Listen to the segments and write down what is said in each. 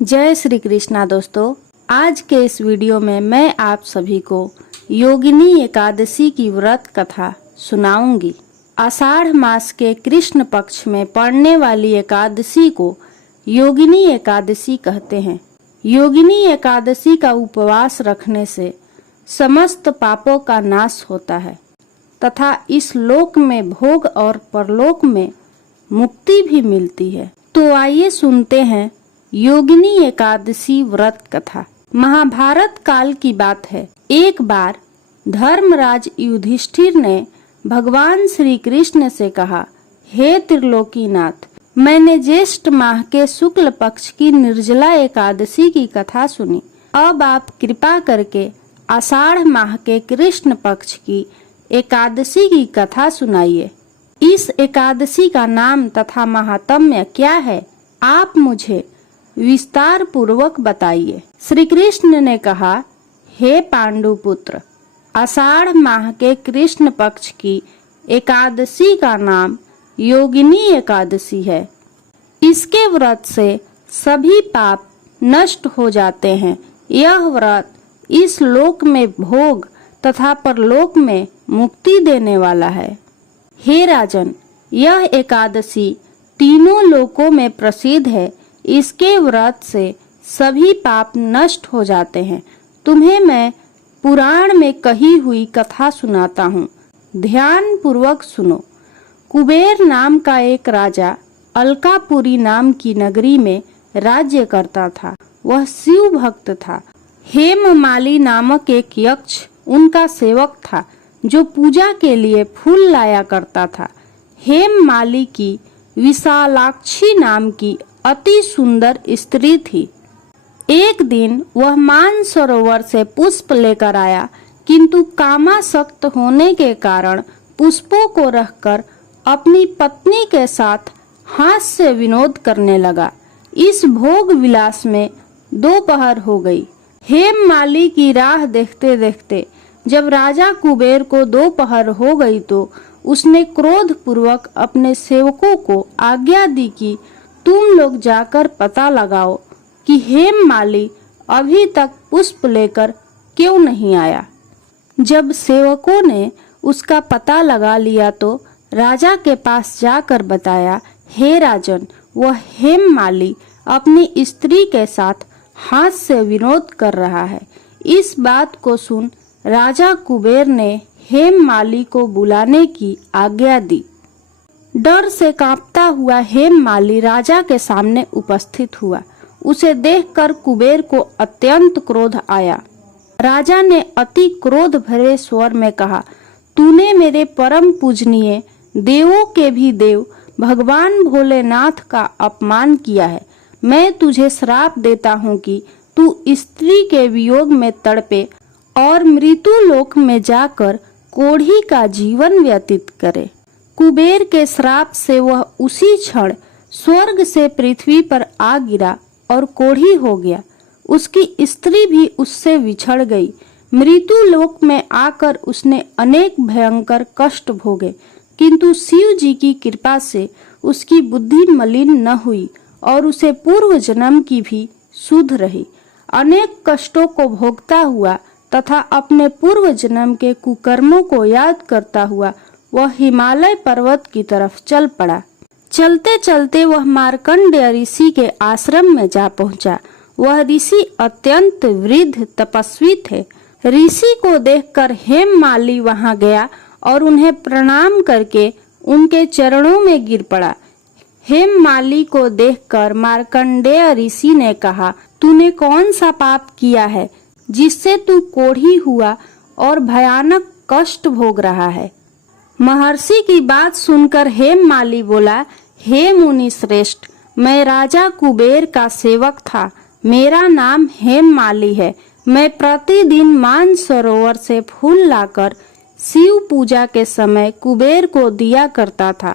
जय श्री कृष्णा दोस्तों, आज के इस वीडियो में मैं आप सभी को योगिनी एकादशी की व्रत कथा सुनाऊंगी। आषाढ़ मास के कृष्ण पक्ष में पड़ने वाली एकादशी को योगिनी एकादशी कहते हैं। योगिनी एकादशी का उपवास रखने से समस्त पापों का नाश होता है तथा इस लोक में भोग और परलोक में मुक्ति भी मिलती है। तो आइए सुनते हैं योगिनी एकादशी व्रत कथा। महाभारत काल की बात है। एक बार धर्मराज युधिष्ठिर ने भगवान श्री कृष्ण से कहा, हे त्रिलोकीनाथ, मैंने ज्येष्ठ माह के शुक्ल पक्ष की निर्जला एकादशी की कथा सुनी। अब आप कृपा करके आषाढ़ माह के कृष्ण पक्ष की एकादशी की कथा सुनाइए। इस एकादशी का नाम तथा महात्म्य क्या है, आप मुझे विस्तार पूर्वक बताइए। श्री कृष्ण ने कहा, हे पांडुपुत्र, आषाढ़ माह के कृष्ण पक्ष की एकादशी का नाम योगिनी एकादशी है। इसके व्रत से सभी पाप नष्ट हो जाते हैं। यह व्रत इस लोक में भोग तथा परलोक में मुक्ति देने वाला है। हे राजन, यह एकादशी तीनों लोकों में प्रसिद्ध है। इसके व्रत से सभी पाप नष्ट हो जाते हैं। तुम्हें मैं पुराण में कही हुई कथा सुनाता हूँ, ध्यान पूर्वक सुनो। कुबेर नाम का एक राजा अलकापुरी नाम की नगरी में राज्य करता था। वह शिव भक्त था। हेममाली नामक एक यक्ष उनका सेवक था जो पूजा के लिए फूल लाया करता था। हेममाली की विशालाक्षी नाम की अति सुंदर स्त्री थी। एक दिन वह मानसरोवर से पुष्प लेकर आया, किंतु कामासक्त होने के कारण पुष्पों को रखकर अपनी पत्नी के साथ हास्य विनोद करने लगा। इस भोग विलास में दोपहर हो गई। हेममाली की राह देखते देखते जब राजा कुबेर को दोपहर हो गई तो उसने क्रोध पूर्वक अपने सेवकों को आज्ञा दी कि तुम लोग जाकर पता लगाओ कि हेममाली अभी तक पुष्प लेकर क्यों नहीं आया। जब सेवकों ने उसका पता लगा लिया तो राजा के पास जाकर बताया, हे राजन, वह हेममाली अपनी स्त्री के साथ हास्य विनोद कर रहा है। इस बात को सुन राजा कुबेर ने हेममाली को बुलाने की आज्ञा दी। डर से कांपता हुआ हेममाली राजा के सामने उपस्थित हुआ। उसे देखकर कुबेर को अत्यंत क्रोध आया। राजा ने अति क्रोध भरे स्वर में कहा, तूने मेरे परम पूजनीय देवों के भी देव भगवान भोलेनाथ का अपमान किया है। मैं तुझे श्राप देता हूँ कि तू स्त्री के वियोग में तड़पे और मृत्यु लोक में जाकर कोढ़ी का जीवन व्यतीत करे। कुबेर के श्राप से वह उसी क्षण स्वर्ग से पृथ्वी पर आ गिरा और कोढ़ी हो गया। उसकी स्त्री भी उससे बिछड़ गई। मृत्यु लोक में आकर उसने अनेक भयंकर कष्ट भोगे, किंतु शिव जी की कृपा से उसकी बुद्धि मलिन न हुई और उसे पूर्व जन्म की भी सुध रही। अनेक कष्टों को भोगता हुआ तथा अपने पूर्व जन्म के कुकर्मों को याद करता हुआ वह हिमालय पर्वत की तरफ चल पड़ा। चलते चलते वह मार्कंडेय ऋषि के आश्रम में जा पहुंचा। वह ऋषि अत्यंत वृद्ध तपस्वी थे। ऋषि को देखकर हेममाली वहां गया और उन्हें प्रणाम करके उनके चरणों में गिर पड़ा। हेममाली को देखकर मार्कंडेय ऋषि ने कहा, तूने कौन सा पाप किया है जिससे तू कोढ़ी हुआ और भयानक कष्ट भोग रहा है। महर्षि की बात सुनकर हेममाली बोला, हे मुनि श्रेष्ठ, मैं राजा कुबेर का सेवक था। मेरा नाम हेममाली है। मैं प्रतिदिन मानसरोवर से फूल लाकर शिव पूजा के समय कुबेर को दिया करता था।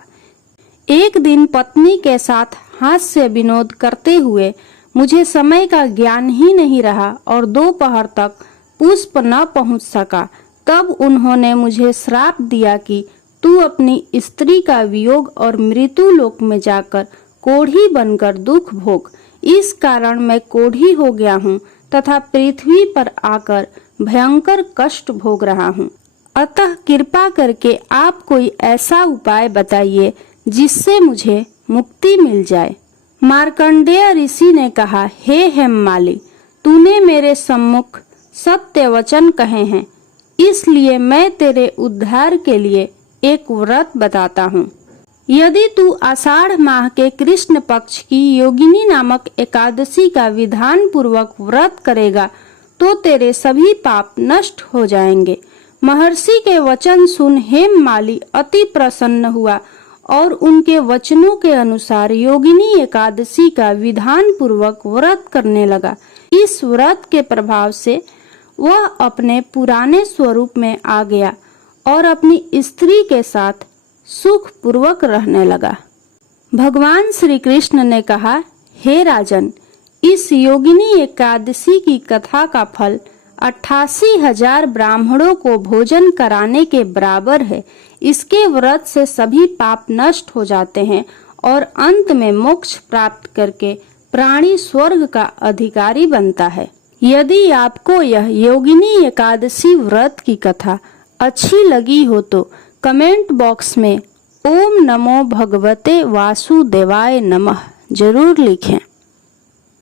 एक दिन पत्नी के साथ हास्य विनोद करते हुए मुझे समय का ज्ञान ही नहीं रहा और दोपहर तक पुष्प न पहुंच सका। तब उन्होंने मुझे श्राप दिया कि तू अपनी स्त्री का वियोग और मृत्यु लोक में जाकर कोढ़ी बनकर दुख भोग। इस कारण मैं कोढ़ी हो गया हूँ तथा पृथ्वी पर आकर भयंकर कष्ट भोग रहा हूँ। अतः कृपा करके आप कोई ऐसा उपाय बताइए जिससे मुझे मुक्ति मिल जाए। मार्कंडेय ऋषि ने कहा, हे हेममाली, तूने मेरे सम्मुख सत्य वचन कहे हैं, इसलिए मैं तेरे उद्धार के लिए एक व्रत बताता हूँ। यदि तू आषाढ़ माह के कृष्ण पक्ष की योगिनी नामक एकादशी का विधान पूर्वक व्रत करेगा तो तेरे सभी पाप नष्ट हो जाएंगे। महर्षि के वचन सुन हेममाली अति प्रसन्न हुआ और उनके वचनों के अनुसार योगिनी एकादशी का विधान पूर्वक व्रत करने लगा। इस व्रत के प्रभाव से वह अपने पुराने स्वरूप में आ गया और अपनी स्त्री के साथ सुख पूर्वक रहने लगा। भगवान श्री कृष्ण ने कहा, हे राजन, इस योगिनी एकादशी की कथा का फल 88,000 ब्राह्मणों को भोजन कराने के बराबर है। इसके व्रत से सभी पाप नष्ट हो जाते हैं और अंत में मोक्ष प्राप्त करके प्राणी स्वर्ग का अधिकारी बनता है। यदि आपको यह योगिनी एकादशी व्रत की कथा अच्छी लगी हो तो कमेंट बॉक्स में ओम नमो भगवते वासुदेवाय नमः जरूर लिखें।